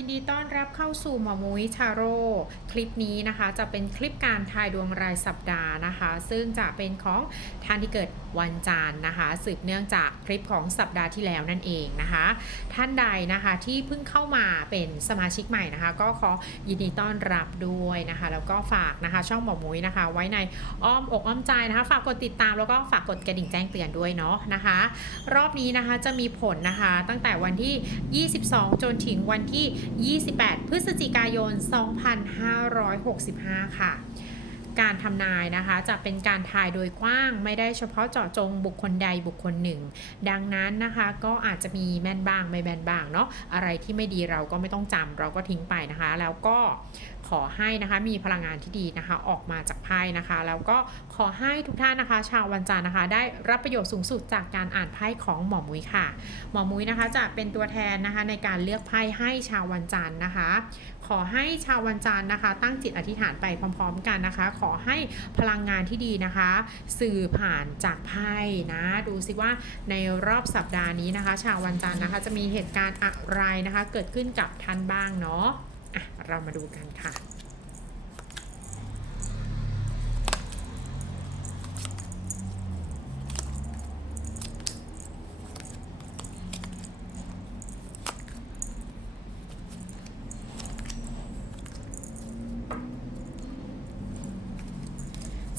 ยินดีต้อนรับเข้าสู่หมอมุ้ยทาโร่คลิปนี้นะคะ จะเป็นคลิปการทายดวงรายสัปดาห์นะคะ ซึ่งจะเป็นของท่านที่เกิดวันจันทร์นะคะ สืบเนื่องจากคลิปของสัปดาห์ที่แล้วนั่นเองนะคะ ท่านใดนะคะที่เพิ่งเข้ามาเป็นสมาชิกใหม่นะคะ ก็ขอยินดีต้อนรับด้วยนะคะ แล้วก็ฝากนะคะ ช่องหมอมุ้ยนะคะ ไว้ในอ้อมอกอ้อมใจนะคะ ฝากกดติดตามแล้วก็ฝากกดกระดิ่งแจ้งเตือนด้วยเนาะนะคะ รอบนี้นะคะจะมีผลนะคะตั้งแต่วันที่ 22 จนถึงวันที่28 พฤศจิกายน 2565 ค่ะ การทำนายนะคะจะเป็นการทายโดยกว้างไม่ได้เฉพาะเจาะจงบุคคลใดบุคคลหนึ่ง ดังนั้นนะคะก็อาจจะมีแม่นบ้างไม่แม่นบ้างเนาะอะไรที่ไม่ดีเราก็ไม่ต้องจำเราก็ทิ้งไปนะคะ แล้วก็ ขอให้นะคะมีพลังงานที่ดีนะคะออกมาจากไพ่นะคะ แล้วก็ขอให้ทุกท่านนะคะ ชาววันจันทร์นะคะ ได้รับประโยชน์สูงสุดจากการอ่านไพ่ของหมอมุ้ยค่ะ หมอมุ้ยนะคะจะเป็นตัวแทนนะคะในการเลือกไพ่ให้ชาววันจันทร์นะคะ ขอให้ชาววันจันทร์นะคะ ตั้งจิตอธิษฐานไปพร้อม ๆ กันนะคะ ขอให้พลังงานที่ดีนะคะ สื่อผ่านจากไพ่นะดูสิว่าในรอบสัปดาห์นี้นะคะ ชาววันจันทร์นะคะ จะมีเหตุการณ์อะไรนะคะ เกิดขึ้นกับท่านบ้างเนาะ อะเรามาดูกันค่ะ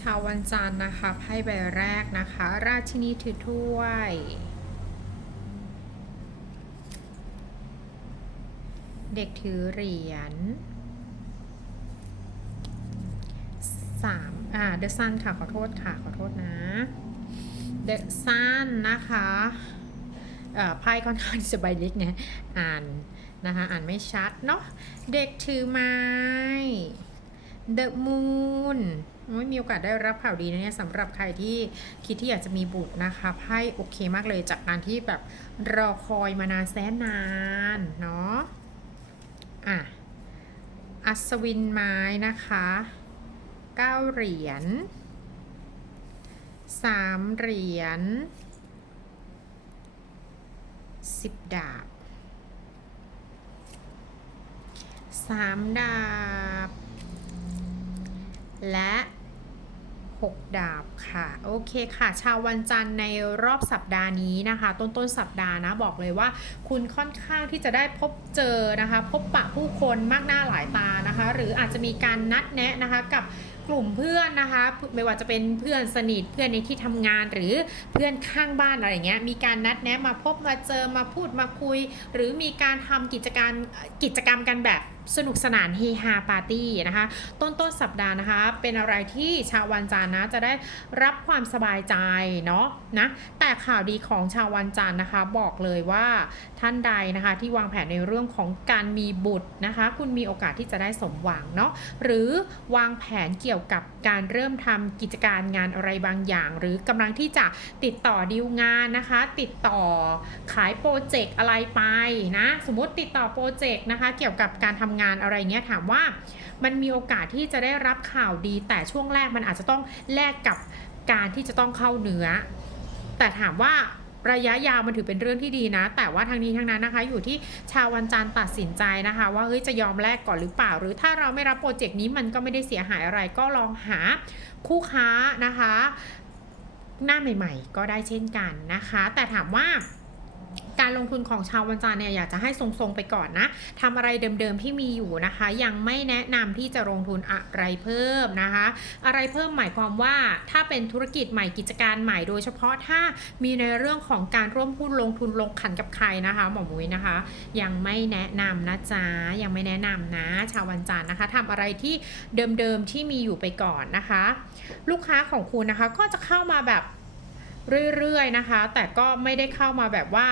ชาววันจันทร์นะคะไพ่ใบแรกนะคะ ราชินีถือถ้วย เด็กถือเหรียญสามอ่าเดอะซันค่ะ ขอโทษค่ะ ขอโทษนะเดอะซันนะคะเอ่อไพ่ค่อนข้างจะใบเล็กเนี่ยอ่านนะคะ อ่านไม่ชัดเนาะ เด็กถือไม้ The Moon ไม่มีโอกาสได้รับข่าวดีนะเนี่ยสำหรับใครที่คิดที่อยากจะมีบุตรนะคะไพ่โอเคมากเลยจากการที่แบบรอคอยมานานแสนนานเนาะ อัศวินไม้นะคะเก้าเหรียญสามเหรียญสิบดาบสามดาบ และ 6 ดาบค่ะ โอเคค่ะ ชาววันจันทร์ในรอบสัปดาห์นี้นะคะ ต้นต้นสัปดาห์นะ บอกเลยว่า คุณค่อนข้างที่จะได้พบเจอนะคะ พบปะผู้คนมากหน้าหลายตานะคะ หรืออาจจะมีการนัดแนะนะคะกับกลุ่มเพื่อนนะคะ ไม่ว่าจะเป็นเพื่อนสนิทเพื่อนในที่ทำงานหรือเพื่อนข้างบ้านอะไรเงี้ยมีการนัดแนะมาพบมาเจอมาพูดมาคุย หรือมีการทำกิจการกิจกรรมกันแบบ สนุกสนานเฮฮาปาร์ตี้นะคะ ต้นต้นสัปดาห์นะคะ เป็นอะไรที่ชาววันจันทร์นะจะได้รับความสบายใจเนาะนะแต่ข่าวดีของชาววันจันทร์นะคะ บอกเลยว่าท่านใดนะคะ ที่วางแผนในเรื่องของการมีบุตรนะคะ คุณมีโอกาสที่จะได้สมหวังเนาะหรือวางแผนเกี่ยวกับการเริ่มทำกิจการงานอะไรบางอย่าง หรือกำลังที่จะติดต่อดีลงานนะคะ ติดต่อขายโปรเจกต์อะไรไปนะสมมติติดต่อโปรเจกต์นะคะ เกี่ยวกับการทำงานอะไรเงี้ยถามว่ามันมีโอกาสที่จะได้รับข่าวดี แต่ช่วงแรกมันอาจจะต้องแลกกับการที่จะต้องเข้าเนื้อ แต่ถามว่าระยะยาวมันถือเป็นเรื่องที่ดีนะ แต่ว่าทางนี้ทางนั้นนะคะ อยู่ที่ชาววันจันทร์ตัดสินใจนะคะ ว่าเฮ้ยจะยอมแลกก่อนหรือเปล่า หรือถ้าเราไม่รับโปรเจกต์นี้มันก็ไม่ได้เสียหายอะไรก็ลองหาคู่ค้านะคะ หน้าใหม่ ๆ ก็ได้เช่นกันนะคะ แต่ถามว่า การลงทุนของชาววันจันทร์เนี่ยอยากจะให้ทรงๆไปก่อนนะทำอะไรเดิมๆที่มีอยู่นะคะ ยังไม่แนะนำที่จะลงทุนอะไรเพิ่มนะคะ อะไรเพิ่มหมายความว่าถ้าเป็นธุรกิจใหม่กิจการใหม่โดยเฉพาะถ้ามีในเรื่องของการร่วมหุ้นลงทุนลงขันกับใครนะคะ หมอมุ้ยนะคะ ยังไม่แนะนำนะจ๊ะยังไม่แนะนำนะ ชาววันจันทร์นะคะทำอะไรที่เดิมๆที่มีอยู่ไปก่อนนะคะ ลูกค้าของคุณนะคะก็จะเข้ามาแบบเรื่อยๆนะคะ แต่ก็ไม่ได้เข้ามาแบบว่า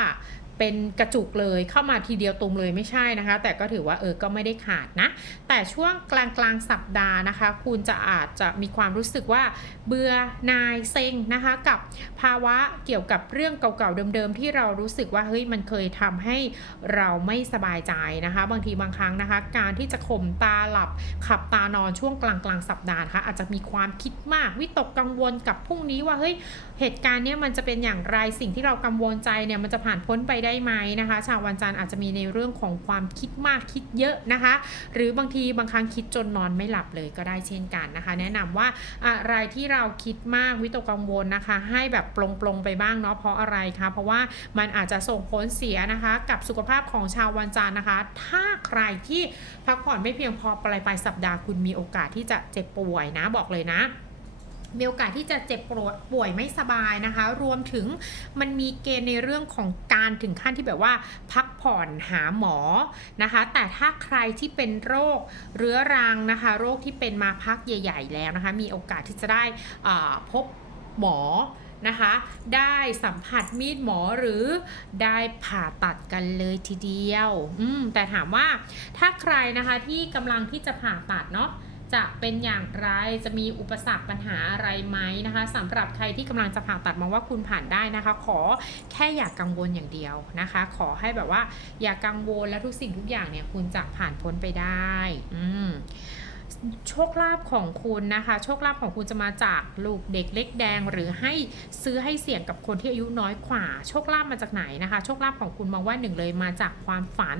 เป็นกระจุกเลยเข้ามาทีเดียวตุมเลยไม่ใช่นะคะ แต่ก็ถือว่าเออก็ไม่ได้ขาดนะ แต่ช่วงกลางกลางสัปดาห์นะคะ คุณจะอาจจะมีความรู้สึกว่าเบื่อนายเซ็งนะคะ กับภาวะเกี่ยวกับเรื่องเก่าๆเดิมๆที่เรารู้สึกว่าเฮ้ยมันเคยทำให้เราไม่สบายใจนะคะ บางทีบางครั้งนะคะ การที่จะข่มตาหลับขับตานอนช่วงกลางกลางสัปดาห์นะคะอาจจะมีความคิดมากวิตกกังวลกับพรุ่งนี้ว่าเฮ้ยเหตุการณ์เนี้ยมันจะเป็นอย่างไรสิ่งที่เรากังวลใจเนี่ยมันจะผ่านพ้นไปได้ไหมนะคะชาววันจันทร์อาจจะมีในเรื่องของความคิดมากคิดเยอะนะคะ หรือบางทีบางครั้งคิดจนนอนไม่หลับเลยก็ได้เช่นกันนะคะ แนะนำว่าอะไรที่เราคิดมากวิตกกังวลนะคะ ให้แบบปลงๆไปบ้างเนาะเพราะอะไรคะเพราะว่ามันอาจจะส่งผลเสียนะคะ กับสุขภาพของชาววันจันทร์นะคะ ถ้าใครที่พักผ่อนไม่เพียงพอปลายปลายสัปดาห์คุณมีโอกาสที่จะเจ็บป่วยนะบอกเลยนะ มีโอกาสที่จะเจ็บป่วยป่วยไม่สบายนะคะ รวมถึงมันมีเกณฑ์ในเรื่องของการถึงขั้นที่แบบว่าพักผ่อนหาหมอนะคะ แต่ถ้าใครที่เป็นโรคเรื้อรังนะคะ โรคที่เป็นมาพักใหญ่ ๆ แล้วนะคะ มีโอกาสที่จะได้พบหมอนะคะ ได้สัมผัสมีดหมอหรือได้ผ่าตัดกันเลยทีเดียว อืมแต่ถามว่าถ้าใครนะคะที่กำลังที่จะผ่าตัดเนาะ จะเป็นอย่างไรจะมีอุปสรรคปัญหาอะไรไหมนะคะสำหรับใครที่กำลังจะผ่าตัดมองว่าคุณผ่านได้นะคะ ขอแค่อย่ากกังวลอย่างเดียวนะคะ ขอให้แบบว่าอย่ากังวลและทุกสิ่งทุกอย่างเนี่ยคุณจะผ่านพ้นไปได้อืม โชคลาภของคุณนะคะ โชคลาภของคุณจะมาจากลูกเด็กเล็กแดง หรือให้ซื้อให้เสี่ยงกับคนที่อายุน้อยกว่า โชคลาภมาจากไหนนะคะ โชคลาภของคุณมองว่าหนึ่งเลยมาจากความฝัน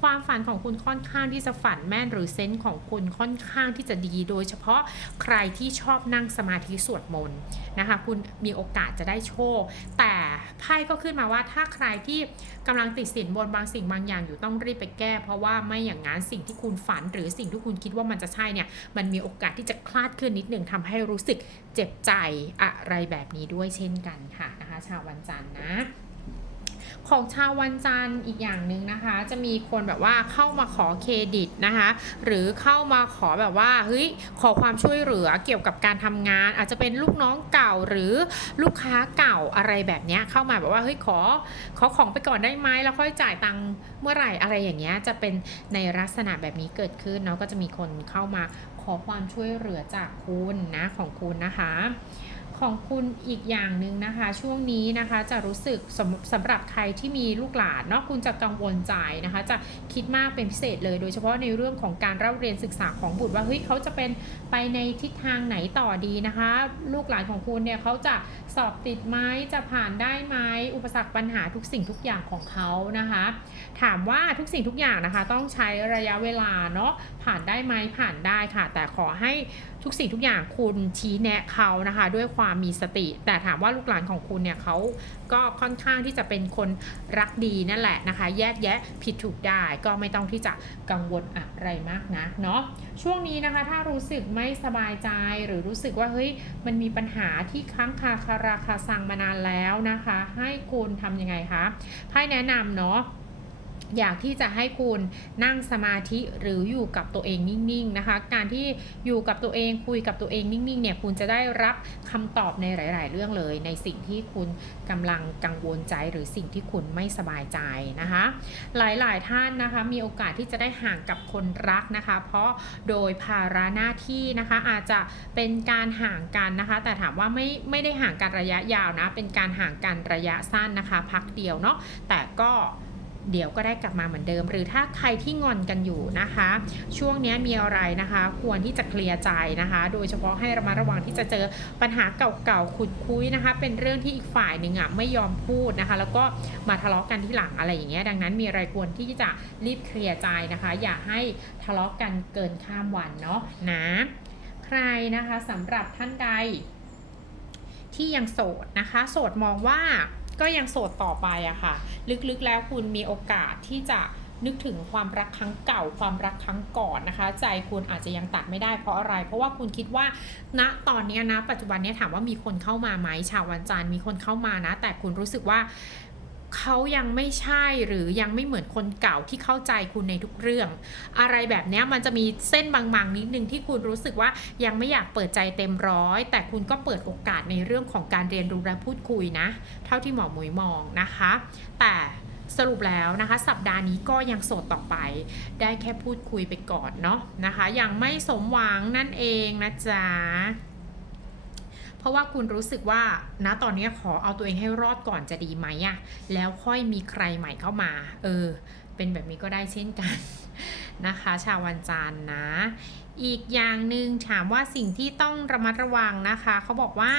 ความฝันของคุณค่อนข้างที่จะฝันแม่นหรือเซนส์ของคุณค่อนข้างที่จะดี โดยเฉพาะใครที่ชอบนั่งสมาธิสวดมนต์นะคะ คุณมีโอกาสจะได้โชค แต่ไพ่ก็ขึ้นมาว่าถ้าใครที่กำลังติดสินบนบางสิ่งบางอย่างอยู่ต้องรีบไปแก้ เพราะว่าไม่อย่างนั้นสิ่งที่คุณฝันหรือสิ่งที่คุณคิดว่ามันจะใช่เนี่ยมันมีโอกาสที่จะคลาดเคลื่อนนิดหนึ่งทำให้รู้สึกเจ็บใจอะไรแบบนี้ด้วยเช่นกันค่ะนะคะชาววันจันทร์นะ ของชาววันจันทร์อีกอย่างหนึ่งนะคะ จะมีคนแบบว่าเข้ามาขอเครดิตนะคะ หรือเข้ามาขอแบบว่าเฮ้ยขอความช่วยเหลือเกี่ยวกับการทำงาน อาจจะเป็นลูกน้องเก่าหรือลูกค้าเก่าอะไรแบบนี้เข้ามาแบบว่าเฮ้ยขอขอของไปก่อนได้ไหมแล้วค่อยจ่ายตังค์เมื่อไหร่อะไรอย่างเงี้ยจะเป็นในลักษณะแบบนี้เกิดขึ้นเนาะก็จะมีคนเข้ามาขอความช่วยเหลือจากคุณนะของคุณนะคะ ของคุณอีกอย่างหนึ่งนะคะ ช่วงนี้นะคะจะรู้สึกสำสำหรับใครที่มีลูกหลานเนาะคุณจะกังวลใจนะคะ จะคิดมากเป็นพิเศษเลย โดยเฉพาะในเรื่องของการเล่าเรียนศึกษาของบุตรว่าเฮ้ยเขาจะเป็นไปในทิศทางไหนต่อดีนะคะ ลูกหลานของคุณเนี่ยเขาจะสอบติดไหมจะผ่านได้ไหมอุปสรรคปัญหาทุกสิ่งทุกอย่างของเขานะคะ ถามว่าทุกสิ่งทุกอย่างนะคะ ต้องใช้ระยะเวลาเนาะผ่านได้ไหมผ่านได้ค่ะ แต่ขอให้ ทุกสิ่งทุกอย่างคุณชี้แนะเขานะคะ ด้วยความมีสติ แต่ถามว่าลูกหลานของคุณเนี่ยเขาก็ค่อนข้างที่จะเป็นคนรักดีนั่นแหละนะคะ แยกแยะผิดถูกได้ก็ไม่ต้องที่จะกังวลอะไรมากนะเนาะช่วงนี้นะคะ ถ้ารู้สึกไม่สบายใจหรือรู้สึกว่าเฮ้ยมันมีปัญหาที่ค้างคาคาราคาซังมานานแล้วนะคะ ให้คุณทำยังไงคะไพ่แนะนำเนาะ อยากที่จะให้คุณนั่งสมาธิหรืออยู่กับตัวเองนิ่งๆนะคะ การที่อยู่กับตัวเองคุยกับตัวเองนิ่งๆเนี่ยคุณจะได้รับคำตอบในหลาย ๆ เรื่องเลย ในสิ่งที่คุณกำลังกังวลใจหรือสิ่งที่คุณไม่สบายใจนะคะ หลายๆท่านนะคะมีโอกาสที่จะได้ห่างกับคนรักนะคะ เพราะโดยภาระหน้าที่นะคะอาจจะเป็นการห่างกันนะคะ แต่ถามว่าไม่ไม่ได้ห่างกันระยะยาวนะเป็นการห่างกันระยะสั้นนะคะ พักเดียวเนาะแต่ก็ เดี๋ยวก็ได้กลับมาเหมือนเดิม หรือถ้าใครที่งอนกันอยู่นะคะ ช่วงนี้มีอะไรนะคะ ควรที่จะเคลียร์ใจนะคะ โดยเฉพาะให้ระมัดระวังที่จะเจอปัญหาเก่าๆขุดคุยนะคะ เป็นเรื่องที่อีกฝ่ายหนึ่งอะไม่ยอมพูดนะคะ แล้วก็มาทะเลาะกันที่หลังอะไรอย่างเงี้ยดังนั้นมีอะไรควรที่จะรีบเคลียร์ใจนะคะ อย่าให้ทะเลาะกันเกินข้ามวันเนาะนะใครนะคะสำหรับท่านใดที่ยังโสดนะคะ โสดมองว่า ก็ยังโสดต่อไปอะค่ะ ลึกๆแล้วคุณมีโอกาสที่จะนึกถึงความรักครั้งเก่าความรักครั้งก่อนนะคะ ใจคุณอาจจะยังตัดไม่ได้เพราะอะไร เพราะว่าคุณคิดว่าณตอนนี้นะ ปัจจุบันนี้ถามว่ามีคนเข้ามาไหมชาววันจันทร์มีคนเข้ามานะ แต่คุณรู้สึกว่า เขายังไม่ใช่หรือยังไม่เหมือนคนเก่าที่เข้าใจคุณในทุกเรื่อง อะไรแบบนี้มันจะมีเส้นบางๆนิดนึงที่คุณรู้สึกว่ายังไม่อยากเปิดใจเต็มร้อย แต่คุณก็เปิดโอกาสในเรื่องของการเรียนรู้และพูดคุยนะ เท่าที่หมอหมวยมองนะคะ แต่สรุปแล้วนะคะสัปดาห์นี้ก็ยังโสดต่อไป ได้แค่พูดคุยไปก่อนเนาะนะคะ ยังไม่สมหวังนั่นเองนะจ๊ะ ราะว่าคุณรู้สึกว่าณตอนนี้ขอเอาตัวเองให้รอดก่อนจะดีไหมอะแล้วค่อยมีใครใหม่เข้ามา เออ เป็นแบบนี้ก็ได้เช่นกันนะคะ ชาววันจันทร์นะ อีกอย่างหนึ่งถามว่าสิ่งที่ต้องระมัดระวังนะคะเขาบอกว่า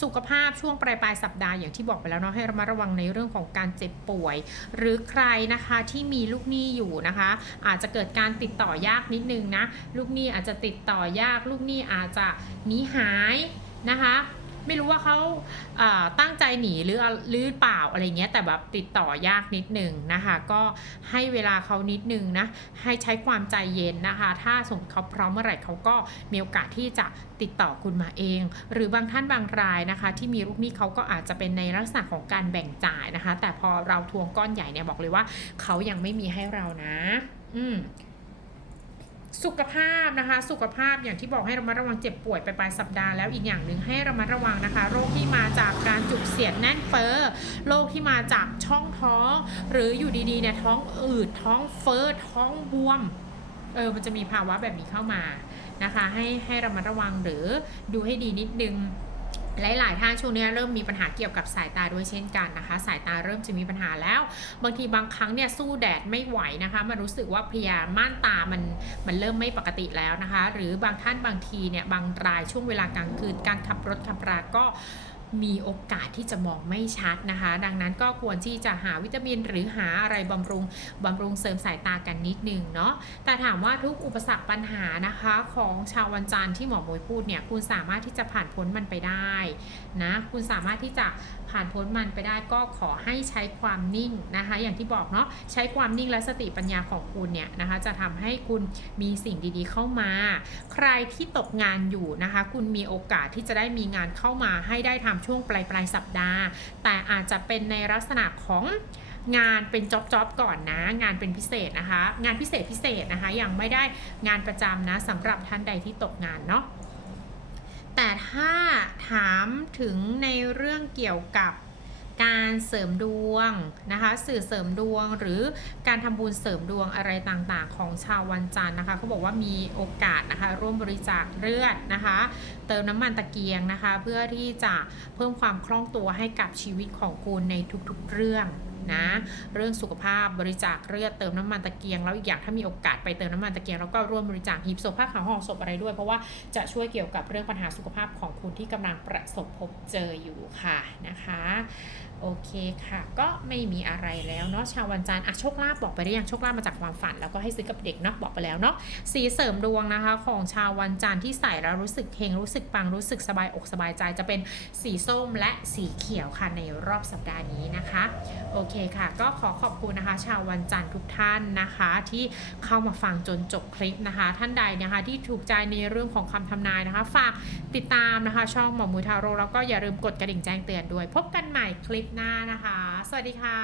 สุขภาพช่วงปลายปลายสัปดาห์อย่างที่บอกไปแล้วเนาะให้ระมัดระวังในเรื่องของการเจ็บป่วย หรือใครนะคะที่มีลูกหนี้อยู่นะคะ อาจจะเกิดการติดต่อยากนิดนึงนะ ลูกหนี้อาจจะติดต่อยาก ลูกหนี้อาจจะหนีหาย นะคะ ไม่รู้ว่าเขาตั้งใจหนีหรือหรือเปล่าอะไรเงี้ยแต่แบบติดต่อยากนิดหนึ่งนะคะ ก็ให้เวลาเขานิดนึงนะให้ใช้ความใจเย็นนะคะ ถ้าสมมติเขาพร้อมเมื่อไหร่เขาก็มีโอกาสที่จะติดต่อคุณมาเอง หรือบางท่านบางรายนะคะ ที่มีลูกหนี้เขาก็อาจจะเป็นในลักษณะของการแบ่งจ่ายนะคะ แต่พอเราทวงก้อนใหญ่เนี่ยบอกเลยว่าเขายังไม่มีให้เรานะ อืม สุขภาพนะคะ สุขภาพอย่างที่บอกให้เรามาระวังเจ็บป่วยไปปลายสัปดาห์แล้วอีกอย่างหนึ่งให้เรามาระวังนะคะ โรคที่มาจากการจุกเสียดแน่นเฟ้อโรคที่มาจากช่องท้อง หรืออยู่ดีๆเนี่ยท้องอืดท้องเฟ้อท้องบวมเออมันจะมีภาวะแบบนี้เข้ามานะคะ ให้ให้เรามาระวังหรือดูให้ดีนิดนึง หลาย ๆ ท่านช่วงนี้เริ่มมีปัญหาเกี่ยวกับสายตาด้วยเช่นกันนะคะ สายตาเริ่มจะมีปัญหาแล้ว บางทีบางครั้งเนี่ยสู้แดดไม่ไหวนะคะมันรู้สึกว่าพยายม่านตามันมันเริ่มไม่ปกติแล้วนะคะ หรือบางท่านบางทีเนี่ยบางรายช่วงเวลากลางคืนการขับรถขับราก็ มีโอกาสที่จะมองไม่ชัดนะคะ ดังนั้นก็ควรที่จะหาวิตามินหรือหาอะไรบำรุงบำรุงเสริมสายตากันนิดนึงเนาะแต่ถามว่าทุกอุปสรรคปัญหานะคะของชาววันจันทร์ที่หมอมวยพูดเนี่ยคุณสามารถที่จะผ่านพ้นมันไปได้นะคุณสามารถที่จะผ่านพ้นมันไปได้ก็ขอให้ใช้ความนิ่งนะคะ อย่างที่บอกเนาะใช้ความนิ่งและสติปัญญาของคุณเนี่ยนะคะจะทำให้คุณมีสิ่งดีๆเข้ามา ใครที่ตกงานอยู่นะคะ คุณมีโอกาสที่จะได้มีงานเข้ามาให้ได้ทำช่วงปลายปลายสัปดาห์ แต่อาจจะเป็นในลักษณะของงานเป็นจ็อบจ็อบก่อนนะ งานเป็นพิเศษนะคะ งานพิเศษพิเศษนะคะ ยังไม่ได้งานประจำนะสำหรับท่านใดที่ตกงานเนาะแต่ถ้าถามถึงในเรื่องเกี่ยวกับ การเสริมดวงนะคะสื่อเสริมดวงหรือการทำบุญเสริมดวงอะไรต่างๆ ของชาววันจันทร์นะคะเขาบอกว่ามีโอกาสนะคะร่วมบริจาคเลือดนะคะ เติมน้ำมันตะเกียงนะคะ เพื่อที่จะเพิ่มความคล่องตัวให้กับชีวิตของคุณในทุกๆเรื่อง นะ เรื่องสุขภาพบริจาคเลือดเติมน้ำมันตะเกียงแล้วอีกอย่างถ้ามีโอกาสไปเติมน้ำมันตะเกียงแล้วก็ร่วมบริจาคหีบศพผ้าขาวห่อศพอะไรด้วย เพราะว่าจะช่วยเกี่ยวกับเรื่องปัญหาสุขภาพของคุณที่กำลังประสบพบเจออยู่ค่ะนะคะโอเคค่ะ ก็ไม่มีอะไรแล้วเนาะชาววันจันทร์อะโชคลาภบอกไปได้ยังโชคลาภมาจากความฝันแล้วก็ให้ซื้อกับเด็กเนาะบอกไปแล้วเนาะสีเสริมดวงนะคะ ของชาววันจันทร์ที่ใส่แล้วรู้สึกเฮงรู้สึกปังรู้สึกสบายอกสบายใจจะเป็นสีส้มและสีเขียวค่ะในรอบสัปดาห์นี้นะคะ โอเคค่ะ ก็ขอขอบคุณนะคะ ชาววันจันทร์ทุกท่านนะคะ ที่เข้ามาฟังจนจบคลิปนะคะ ท่านใดนะคะที่ถูกใจในเรื่องของคำทำนายนะคะ ฝากติดตามนะคะ ช่องหมอมูทาโรแล้วก็อย่าลืมกดกระดิ่งแจ้งเตือนด้วย พบกันใหม่คลิปิปหน้านะคะ สวัสดีค่ะ